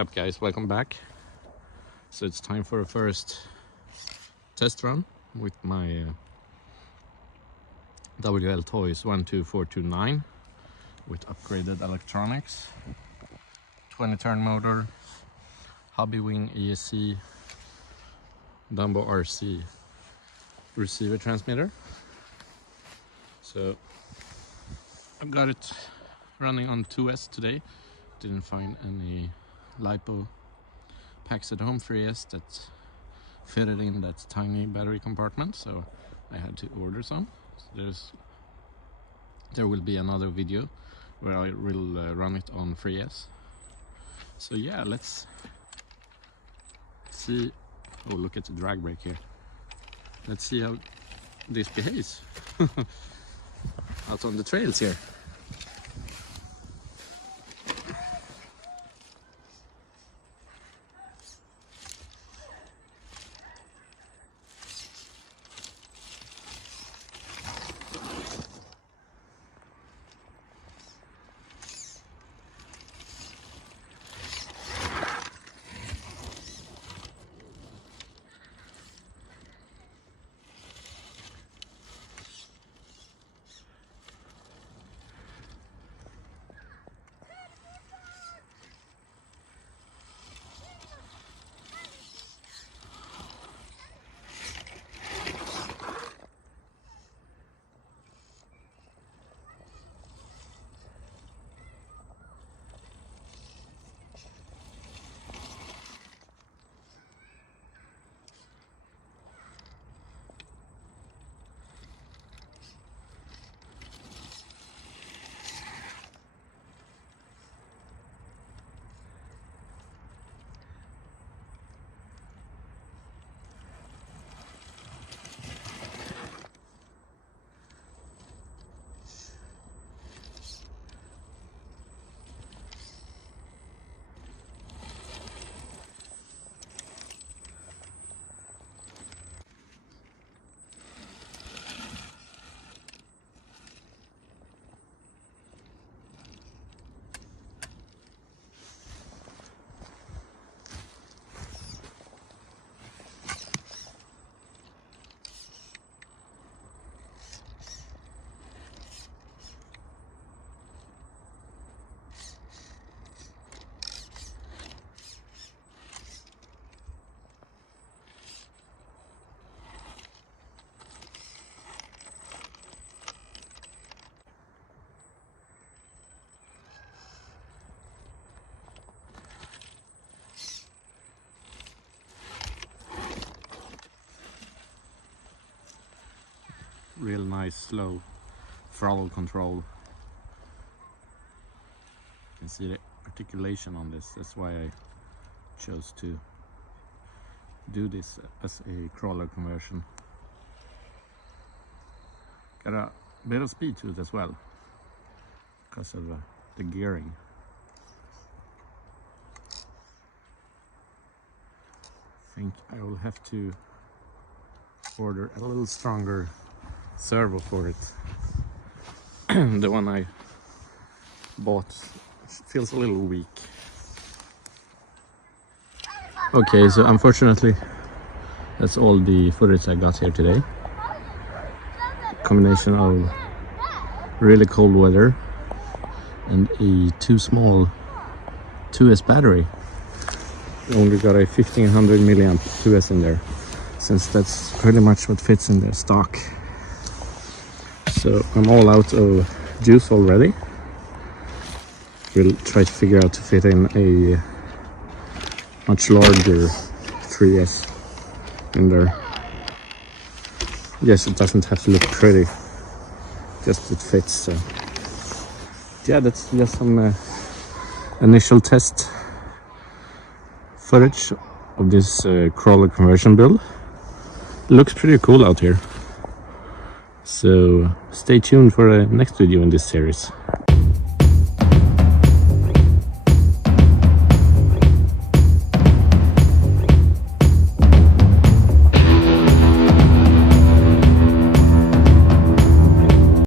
up guys, welcome back. So it's time for a first test run with my Wltoys 12429 with upgraded electronics, 20 turn motor, hobby wing ESC, Dumbo RC receiver transmitter. So I've got it running on 2S today. Didn't find any LiPo packs at home 3S that fitted in that tiny battery compartment, so I had to order some. So there will be another video where I will run it on 3S. So yeah, let's see. Oh, look at the drag brake here. Let's see how this behaves out on the trails here. Real nice slow throttle control. You can see the articulation on this. That's why I chose to do this as a crawler conversion. Got a bit of speed to it as well because of the gearing. I think I will have to order a little stronger servo for it. The one I bought feels a little weak. Okay, so unfortunately that's all the footage I got here today. Combination of really cold weather and a too small 2S battery. Only got a 1500 milliamp 2S in there, since that's pretty much what fits in the stock. So I'm all out of juice already. We'll try to figure out to fit in a much larger 3S in there. Yes, it doesn't have to look pretty, just it fits. So yeah, that's just some initial test footage of this crawler conversion build. It looks pretty cool out here. So stay tuned for the next video in this series.